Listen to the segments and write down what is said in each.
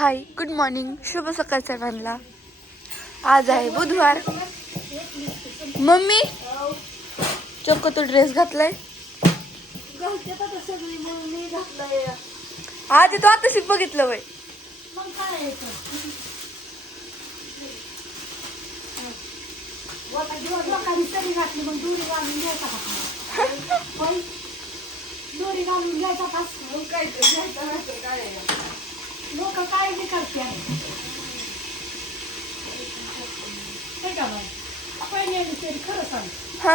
Hi good morning, शुभ सकाळ सर्वांना. आज आहे बुधवार. मम्मी चक्क तो ड्रेस घातलाय. आधी तो आताशी बघितलं वय. दोरी घालून घ्यायचा लोक काय बी करते का बाई पहिल्या खरं सांग हा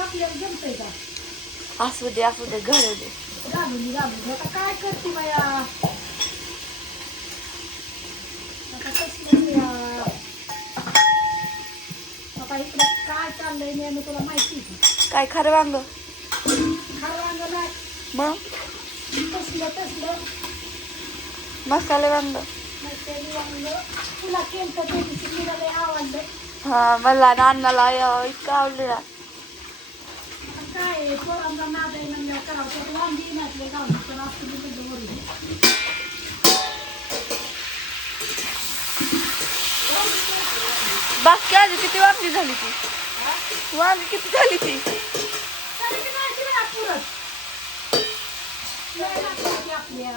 आपल्याला जमतंय का असू दे घालू दे. घालून आता काय करते बाया आता कसलं आता इकडे काय चाललंय नेहमी तुला माहिती काय खरं वांग खरं वांग नाही मग तसलं मसाले वांग. वांग तुला केलं तर त्या दिवशी मला लय आवडलं. हा मला नानाला इतकं आवडलं. काय पोरांना नादाय म्हणलं करावं तर वांगी नाचले गावली पण असं मी तुझं वरून बाकी आधी किती वांगी झाली ती. वांगी किती झाली ती. तरी ती माहिती नाही पुरत लय लागते आपल्या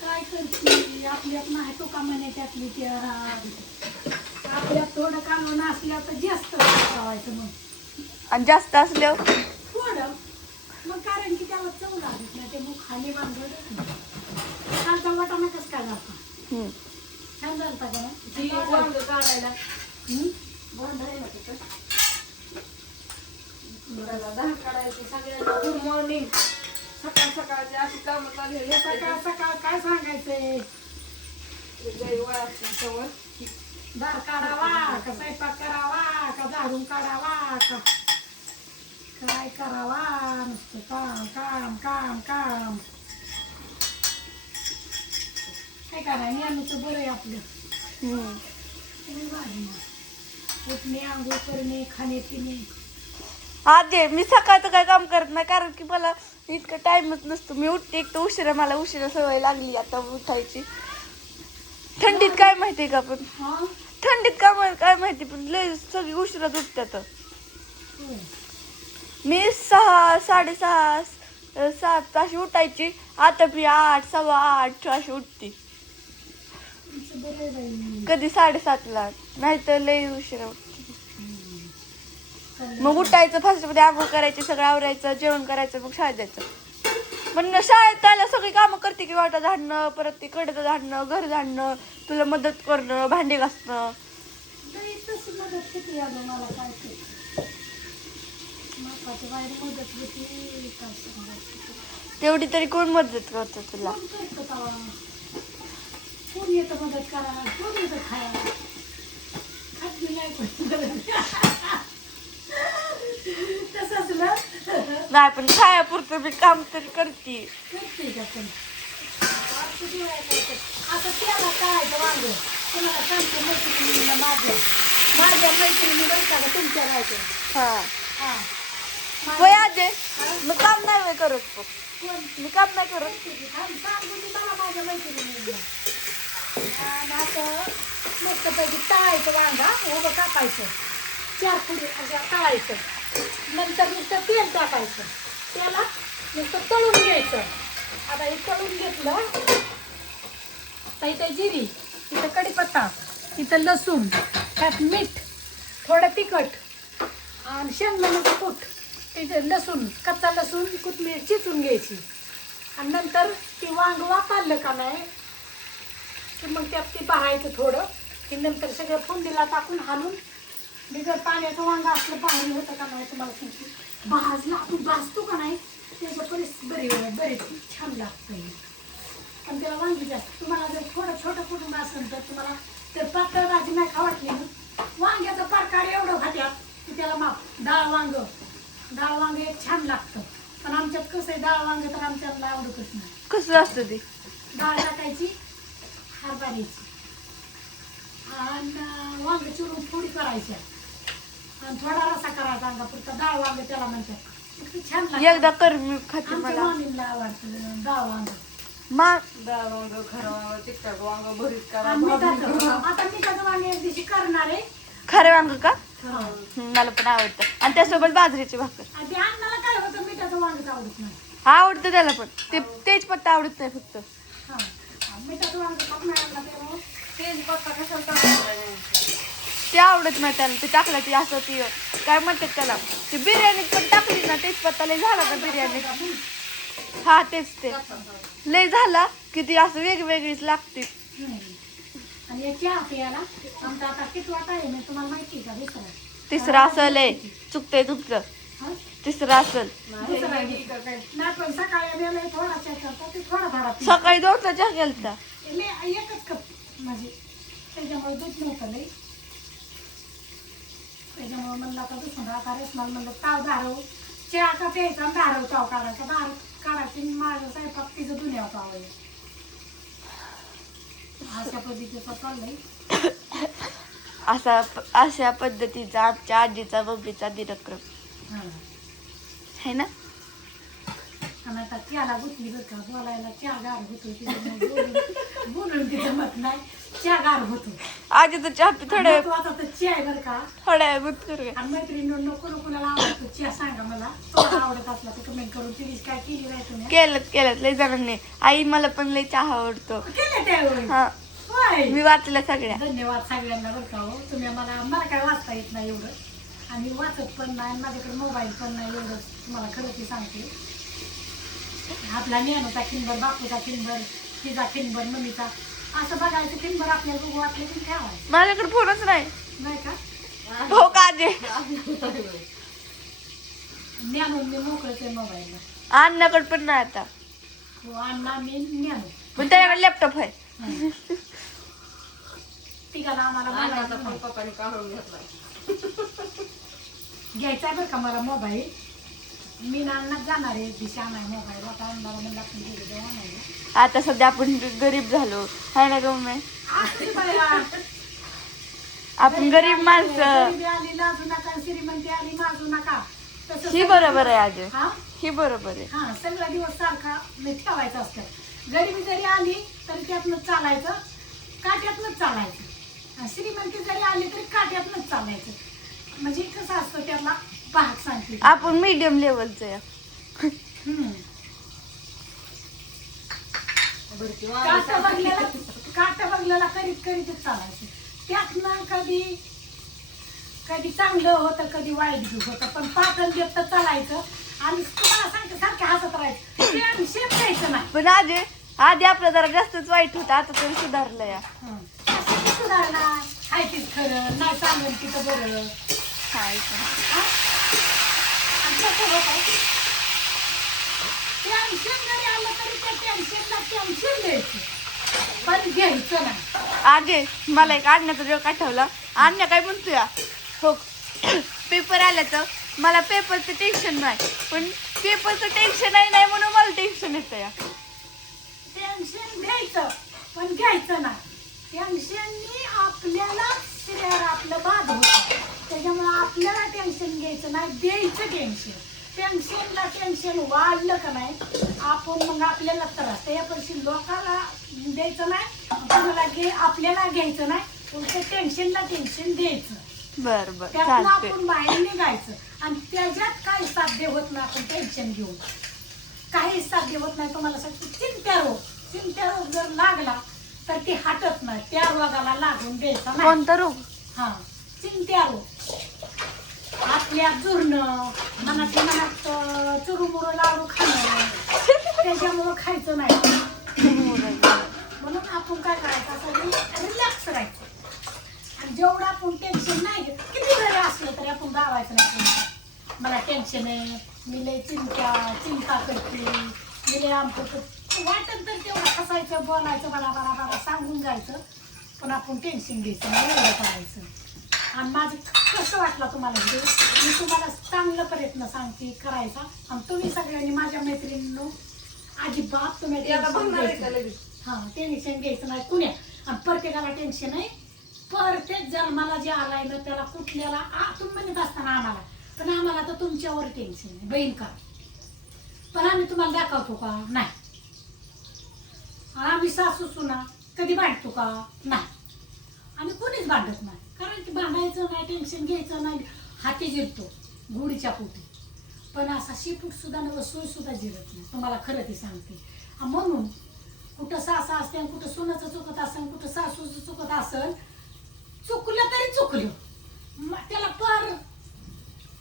काय करते आपल्यात नाही तो का म्हणे त्यातली त्या आपल्यात थोडं कालवण असल्यावर तर जास्त करावायचं मग आणि जास्त असल्यावर थोडं मग कारण की त्याला चव लागत नाही ते मग खाली बांधलं कालचा वाटाणा कसं काय जाता छान झालता का वांग काढायला दहा काढायची सगळ्यांना गुड मॉर्निंग. सकाळ सकाळचे अशी कामं चाललेली सकाळ काय सांगायचंय दार काढावा का स्वयंपाक करावा का झाडून काढावा का काय करावा नुसतं काम काम काम काम काय कराय नेहमीचं बरं आहे आपलं. उठणे आंघोळ करणे खाणे पिणे. आधी मी सकाळचं काय काम करत नाही कारण की मला इतकं टाइमच नसतो. मी उठते एक तर उशिरा, मला उशिरा सवय लागली आता उठायची. थंडीत काय माहिती का पण थंडीत काय माहिती पण लय सगळी उशिराच उठतात. मी 6 6:30 7 अशी उठायची. आता मी 8 8:15 अशी उठते. कधी 7:30ला नाही तर लय उशिरा उठते. मग उठायचं फास्ट मध्ये आंघोळ करायची, सगळं आवरायचं, जेवण करायचं, मग शाळेत जायचं. पण शाळेत त्याला सगळी कामं करते की वाटा झाडणं, परत ते कडचं झाडणं, घर झाडणं, तुला मदत करणं, भांडी घासणं. तेवढी तरी कोण मदत करतं तुला. कोण येतं मदत करायला कोण येतं खायला तसंच ना नाही पण खायापुरतं मी काम तरी करते. का पण आता त्याला काय वांग तुम्हाला सांगते मैत्रिणीला माझ्या मैत्रिणी बरं का तुमच्या राहायचं हा होय आजे मी काम नाही होय करत. मी काम नाही करत. सांगून मला माझ्या मैत्रिणीला आणि आता मस्तपैकी तळायचं वांगा उभं कापायचं 4 फुडी तळायचं. नंतर नुसतं तेल टाकायचं. त्याला नुसतं तळून घ्यायचं. आता हे तळून घेतलं तर इथं जिरी, इथं कढीपत्ता, इथं लसूण, त्यात मीठ, थोडं तिखट आणि शेंगदाण्याचं कूट, तिथं लसूण, कच्चा लसूण, कोथिंबीर चिचून घ्यायची. आणि नंतर ती वांग वापरलं का नाही की मग त्यात ती पाहायचं थोडं की नंतर सगळं फोडणीला टाकून हालून बिगर पाण्याचं वांग असलं भारी होतं का नाही तुम्हाला सांगते. भाजलं आपण भाजतो का नाही त्याचं बरेच छान लागतं. पण त्याला वांगी जास्त तुम्हाला जर थोडं छोटं कुटुंब असेल तर तुम्हाला तर पातळ भाजी नाही खा वाटली ना वांग्याचा प्रकार एवढं खात्यात की त्याला माप डाळ वांग एक छान लागतं. पण आमच्यात कसं आहे डाळ वांग तर आमच्याला आवडतच नाही. कसं असतं ते. डाळ टाकायची हरभऱ्याची आणि वांग चिरून फोडी करायच्या आणि थोडा रसा करायचा अंगापुरता डाळ वांग त्याला म्हणतात. किती छान लागतं. एकदा कर मी खाते आमच्या मला मामीला आवडतं गाव वांग. करा आता मिठाचं वांग एक दिवशी करणार आहे. खरे वांग का हा. मला पण आवडतं आणि त्यासोबत बाजरीची भाकर आणि ते अण्णाला काय होतं मिठाचं वांगच आवडत नाही. आवडतं त्याला पण ते तेच पत्ता आवडत नाही फक्त हा. मिठाचं वांग खात नाही अण्णा त्यामुळं. तेल पत्ता कशाला टाकायचा नाही. ते आवडत नाही त्याला ते टाकलं ते असं ते काय म्हणतात त्याला ते बिर्याणीत पण टाकली ना तेच पत्ता लय झाला का बिर्याणीत हा तेच ते लय झाला की ती असं वेगवेगळीच लागते आणि एक चहा प्यायला आमचा आता किती वाटा आहे मी तुम्हाला माहिती आहे का दुसरा तिसरं असेल लय चुकतंय तुमचं हा? तिसरं असेल दुसरा आहे. नाही पण सकाळी आम्हाला थोडा चहा करतो ते थोडा थोडा पितो. सकाळी 2चा चहा केलता एकच कप म्हणजे त्याच्यामुळे दूध नव्हतं लई त्याच्यामुळे म्हणलं आता दुसरा आता रेसमाल म्हणलं ताव धारव चहा का प्यायचा आणि धारव ताव काढायचा धार काढायची माझं स्वयंपाक तिचं दुनिया ताव आहे अशा पद्धतीचं चाललंय अशा पद्धतीचा आमच्या आजीचा मम्मीचा दिनक्रम हा है ना आणि आता चहाला गुतली बरं का बोलायला चहा गार होतो तिच्यामुळे बोलून ती जमत नाही चहा गार होतो आजी तर चहा पी थोड्या आता तर चहा आहे बरं का थोड्या वेळ करूया आणि मैत्रिणींनो कोणाला आवडतो चहा सांगा मला तुम्हाला आवडत असला तर कमेंट करून तिने काय केली नाही तुम्ही केलं लय जणांनी आई मला पण लय चहा आवडतो केलं त्यावेळी हा होय मी वाचल्या सगळ्या धन्यवाद सगळ्यांना बरं का हो तुम्ही मला काय वाचता येत नाही एवढं आणि वाचत पण नाही आणि माझ्याकडे मोबाईल पण नाही एवढं तुम्हाला खरं ती सांगते आपला नेहमीचा खिंबर बापूचा खिंबर तिचा खिंबर मम्मीचा असं बघायचं खिंबर आपल्याला बघू वाटलं की ठेवायचं माझ्याकडे फोनच नाही नाही का हो का आजी ज्ञानून मी मोकळते मोबाईलला अण्णाकडे पण नाही आता हो अण्णा मी ज्ञानू पण त्याच्याकडे लॅपटॉप आहे तिघाला आम्हाला आता बोलायचं पण नाही. पप्पाने काढून घेतला घ्यायचा आहे बरं का मला मोबाईल मी नानात जाणार आहे दिशा नाही मोबाईल आता अंधारा म्हणला आपण गेलो तेव्हा नाही आता सध्या आपण गरीब झालो हाय ना गं मम्मी असं बाया. आपण गरीब माणसं गरिबी आली लाजू नका श्रीमंती आली माजू नका तसं ही बरोबर आहे आजी हा ही बरोबर आहे हा सगळा दिवस सारखा मी ठेवायचा असतं गरिबी जरी आली तरी त्यातनंच चालायचं काट्यातनंच चालायचं श्रीमंती जरी आली तरी काट्यातनंच चालायचं म्हणजे कसं असतं त्याला भाग सांगते आपण मीडियम लेवलचं आहे हम्म. भरती काटा बघलेला करीत करीतच चालायचं त्यातनं कधी कधी चांगलं होतं कधी वाईट बी होतं पण पाठण देत तर चालायचं आणि तुम्हाला सांगते सारखे हसत राहायचं ते आणि शेत घ्यायचं नाही पण आधी आपलं जरा जास्तच वाईट होतं आता तरी सुधारलं या असं सुधारणा हाय तीच खरं नाही चांगलं तिथं बरं हाय हा? आणि कसं होतं टेन्शन जरी आलं तरी त्या टेन्शनला टेन्शन द्यायचं पण घ्यायचं नाही आजी मला एक आणण्याचा जोक आठवला आणण्या काय म्हणतो या हो पेपर आला तर मला पेपरचं टेन्शन नाही पण पेपरचं टेन्शन नाही म्हणून मला टेन्शन येतं या टेन्शन घ्यायचं पण घ्यायचं नाही टेन्शननी आपल्याला शरीर आपलं बाद होतं त्याच्यामुळे आपल्याला टेन्शन घ्यायचं नाही द्यायचं टेन्शनला टेन्शन वाढलं का नाही आपण मग आपल्याला त्रास त्यापासून लोकांना द्यायचं नाही कोणाला आपल्याला घ्यायचं नाही उलट टेन्शनला टेन्शन द्यायचं बर बर त्यातनं चालते आपण बाहेर निघायचं आणि त्याच्यात काही साध्य होत नाही आपण टेन्शन घेऊ काही साध्य होत नाही तुम्हाला सांगतो चिंत्या रोग जर लागला तर ते हटत नाही त्या रोगाला लागून द्यायचा नाही कोणता रोग हा चिंत्या रोग आपल्या चुरणं मनात चुरुमुरं लाडू खाणं त्याच्यामुळं खायचं नाही म्हणून आपण काय करायचं असं रिलॅक्स राहायचं आणि जेवढं आपण टेन्शन नाही घेत किती जरी असलं तरी आपण गावायचं नाही tension. मला टेन्शन आहे मी लय चिंता करते मी लय वाटत तर तेवढं हसायचं बोलायचं मला सांगून जायचं पण आपण टेन्शन घ्यायचं नाही एवढं करायचं आणि माझं कसं वाटलं तुम्हाला हे मी तुम्हाला चांगलं प्रयत्न सांगते करायचा आणि तुम्ही सगळ्यांनी माझ्या मैत्रिणींनो अजिबात तुम्ही टेन्शन घ्यायचं नाही कुण्या आणि प्रत्येकाला टेन्शन आहे प्रत्येक जन्माला जे आलाय ना त्याला कुठल्याला तुम्ही म्हणत असताना आम्हाला पण आम्हाला तर तुमच्यावर टेन्शन आहे बहीण का. पण आम्ही तुम्हाला दाखवतो का नाही. आम्ही सासू सुना कधी भांडतो का नाही. आम्ही कोणीच भांडत नाही, कारण की भांडायचं नाही, टेन्शन घ्यायचं नाही. हाती जिरतो गुढीच्या पोटी, पण असा शिपूट सुद्धा नव सोय सुद्धा जिरत नाही. तुम्हाला खरं ते सांगते. म्हणून कुठं सासा असते आणि कुठं सुनाचं चुकत असेल, कुठं सासूचं चुकत असेल, चुकलं तरी चुकलं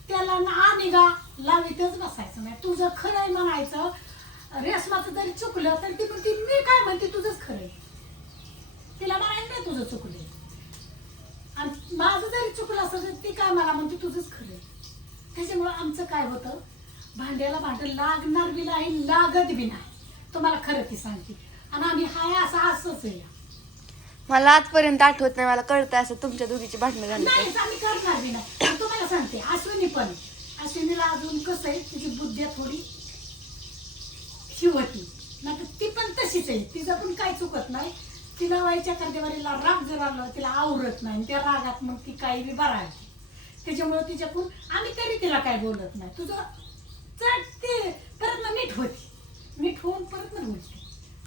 त्याला निगा लावीतच बसायचं नाही. तुझं खरं आहे म्हणायचं. रेशमाचं जरी चुकलं तर ती म्हणते मी काय म्हणते तुझंच खरं आहे. तिला म्हणायचं नाही तुझं चुकलंय. आणि माझं जरी चुकलं असं तर ती काय मला म्हणते तुझंच खरं आहे. त्याच्यामुळं आमचं काय होतं, भांड्याला भांडं लागणार बी नाही, लागत बी नाही. तुम्हाला खरं ती सांगते. आणि आम्ही हाय असंच आहे. मला आजपर्यंत आठवत नाही, मला कळतं असं तुमच्या दोघीची भांडणं झाली तर. नाहीच आम्ही करणार बी नाही. आणि तुम्हाला सांगते अश्विनी पण, अश्विनीला अजून कसं आहे, तिची बुद्धी थोडी शिवती नाही तर ती पण तशीच आहे. तिचं पण काही चुकत नाही. तिला व्हायच्या कर्देवारीला राग जर आला तिला आवरत नाही. त्या रागात मग ती काही बी बरा आहे. त्याच्यामुळे तिच्याकडून आम्ही तरी तिला काय बोलत नाही. तुझं चट ते परत ना नीट होती, नीट होऊन परत ना बोलते.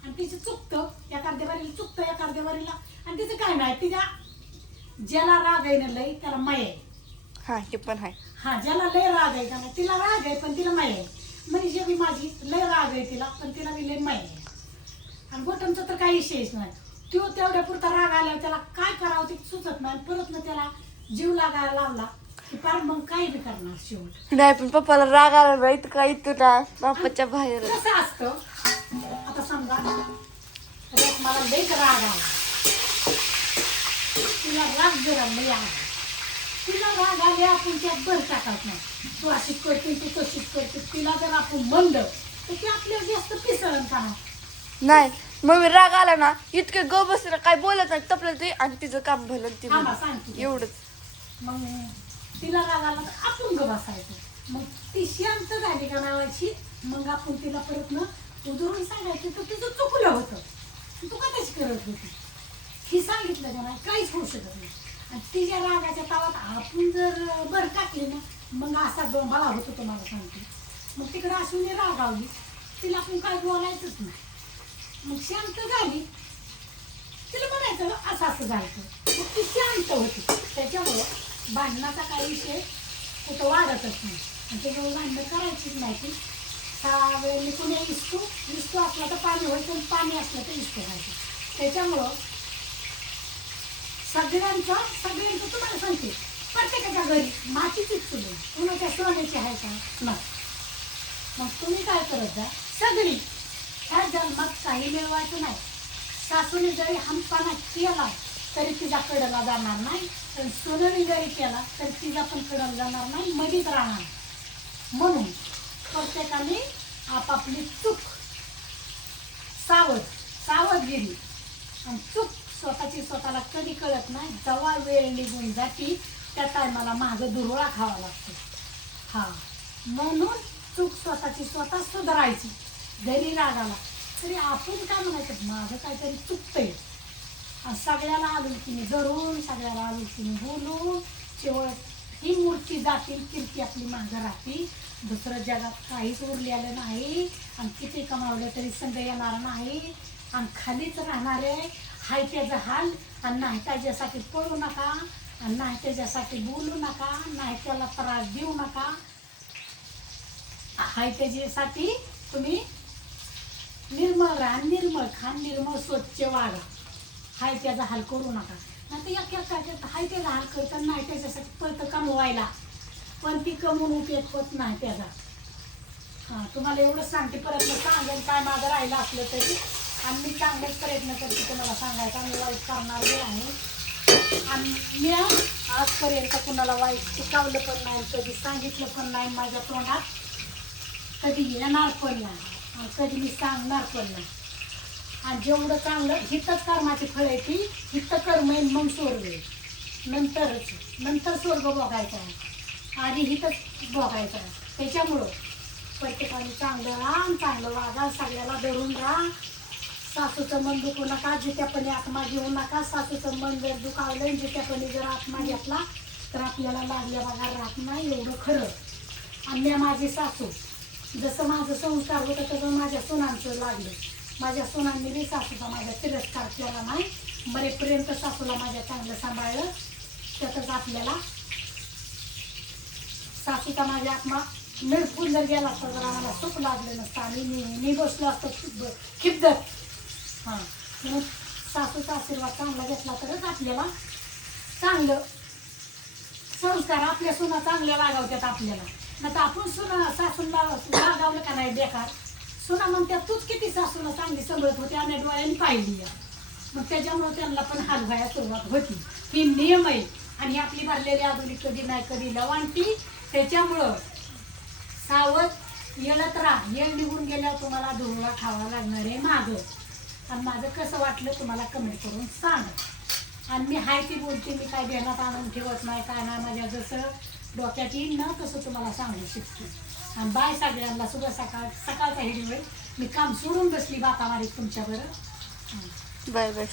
आणि तिचं चुकतं एका अर्ध्यावारीला, चुकतं एका अर्ध्यावारीला. आणि तिचं काय नाही, तिच्या ज्याला राग आहे ना लय त्याला माय आहे. हा हे पण आहे. हा ज्याला लय राग आहे का नाही, तिला राग आहे पण तिला माय आहे. म्हणजे बी माझी लय राग आहे तिला, पण तिला बी लय माय आहे. आणि गोटमचा तर काही विषयच नाही. तो तेवढ्या पुरता राग आल्यावर त्याला काय करावं ते सुचत नाही. परत ना त्याला जीव लागायला लावला की पार मग काही बी करणार शेवट. नाही पण पप्पाला राग आला बाई तर काही तुला बापाच्या बाहेर. कसं असतं, आता समजा मला लयच राग आला, तिला राग जरा लय आला, तिला राग आले आपण त्यात भर टाकत नाही. तू अशीच करते तू तशीच करते. तिला जर आपण म्हणलं तर ती आपल्याला जास्त पिसळण का नाही. मग मी राग आला ना इतके ग बसलं काय बोलत नाही, तपलं ते आणि तिचं काम भलं ती सांगते एवढंच. मग तिला राग आला तर आपण ग बसायचं. मग ती शांत झाली का नावाची, मग आपण तिला परत ना उधरून सांगायचं तर तुझं चुकलं होतं, तू का तशी करत होती ही सांगितलं का नाही काहीच होऊ शकत नाही. आणि तिच्या रागाच्या तावात आपण जर भर टाकली ना मग असा डोंबाळा होतो. तुम्हाला सांगते मग तिकडे अश्विनी रागावली, तिला आपण काय बोलायचंच नाही. मग शांत झाली, तिला म्हणायचं असं असं जायचं, मग ती शांत होती. त्याच्यामुळं भांडणाचा काही विषय कुठं वाढतच नाही. आणि त्याच्यामुळे भांडणं करायचीच नाही. ती वेळेने कुणी इस्तो असला तर पाणी व्हायचं, पाणी असलं तर इस्तो व्हायचं. त्याच्यामुळं सगळ्यांचं तुम्हाला सांगते, प्रत्येकाच्या घरी मातीचीच चुली, कुणाच्या सोन्याची आहे का नाही. मग तुम्ही काय करत जा, सगळी ह्या जन्मात काही मिळवायचं नाही. सासूने जरी हमपणा केला तरी तिचा कडला जाणार नाही, पण सोनाने जरी केला तरी तिचा पण कडला जाणार नाही, मधीच राहणार. म्हणून प्रत्येकाने आपापली चूक सावधगिरी आणि चूक स्वतःची स्वतःला कधी कळत नाही. जेव्हा वेळ निघून जाती त्या टायमाला मागं दुरोळा खावा लागतो. हा म्हणून चूक स्वतःची स्वतः सुधारायची. जरी राग आला तरी आपण काय म्हणायचं, माझं काहीतरी चुकतंय. आणि सगळ्याला आलुकीने धरून, सगळ्याला आलुकीने बोलून शेवट ही मूर्ती जातील, कीर्ती आपली मागं राहतील. दुसरं जगात काहीच उरलेलं नाही. आणि किती कमावलं तरी संग येणार नाही. आणि खालीच राहणारे हाय त्याचं हाल. आणि नाही त्याच्यासाठी पडू नका, आणि नाही त्याच्यासाठी बोलू नका, नाही त्याला त्रास देऊ नका. हाय त्याच्यासाठी तुम्ही निर्मळ राहा, निर्मळ खा, निर्मळ स्वच्छ वागा. हाय त्याचा हाल करू नका. नाही तर एक काय करतं, हाय त्याचा हाल करतं, नाही त्याच्यासाठी पळतं कमवायला, पण ती कमवून उपयोग होत नाही त्याचा. हां तुम्हाला एवढंच सांगते, परत मग सांगेल काय माझं राहिलं असलं तरी. आणि मी चांगलेच प्रयत्न करते तुम्हाला सांगायचा, मी वाईट करणार नाही आहे. आणि मी आजपर्यंत कुणाला वाईट शिकवलं पण नाही, कधी सांगितलं पण नाही माझ्या तोंडात, कधी येणार पण नाही, आणि कधी मी सांगणार पण नाही. आणि जेवढं चांगलं हितच कर्माची फळ आहे ती, हित कर्म येईल मग स्वर्ग येईल. नंतर स्वर्ग बघायचा आहे, आधी हितच बघायचं आहे. त्याच्यामुळं प्रत्येकाने चांगलं राहा, चांगलं वागा, सगळ्याला धरून राहा. सासूचं मन दुखू नका, जित्यापणे आत्मा घेऊ नका. सासूचं मन जर दुखावलं, जित्यापणे जर आत्मा घेतला तर आपल्याला लागल्या बघा राहत नाही एवढं खरं. आणि मी माझी सासू जसं माझं संस्कार होतं तसं माझ्या सुनांचं लागलं. माझ्या सुनांनी बी सासूचा माझ्या तिरस्कार केला नाही, बरेपर्यंत सासूला माझ्या चांगलं सांभाळलं. त्यातच आपल्याला सासूचा माझ्या आत्मा मिळपून जर गेला असता जर आम्हाला सुख लागलं नसतं आणि मी बसलो असतो खिद्दत. हां, म्हणून सासूचा आशीर्वाद चांगला घेतला तरच आपल्याला चांगलं संस्कार, आपल्या सुना चांगल्या वागवतात आपल्याला. नाही तर आपण सुना सासूला वागवलं का नाही बेकार. सुना म्हणतात तूच किती सासूला चांगली सांभाळत होती आम्ही डोळ्यांनी पाहिली आहे. मग त्याच्यामुळं त्यांना पण हाल व्हायला सुरुवात होती. ही नियम आहे. आणि आपली भरलेली आधुनिक कधी नाही कधी लवांटी. त्याच्यामुळं सावध येलत राहा. येळ निघून गेल्यावर तुम्हाला धुळा खावा लागणार आहे मागं. आणि माझं कसं वाटलं तुम्हाला कमेंट करून सांगा. आणि मी हाय ती बोलते, मी काय ध्यानात आणून ठेवत नाही काय नाही. माझ्या जसं डोक्यात येईल ना तसं तुम्हाला सांगू शकते. आणि बाय सगळ्यांना. सुद्धा सकाळचा व्हिडिओ आहे. मी काम सोडून बसली बाता मारीत तुमच्याबरोबर. Bye bye.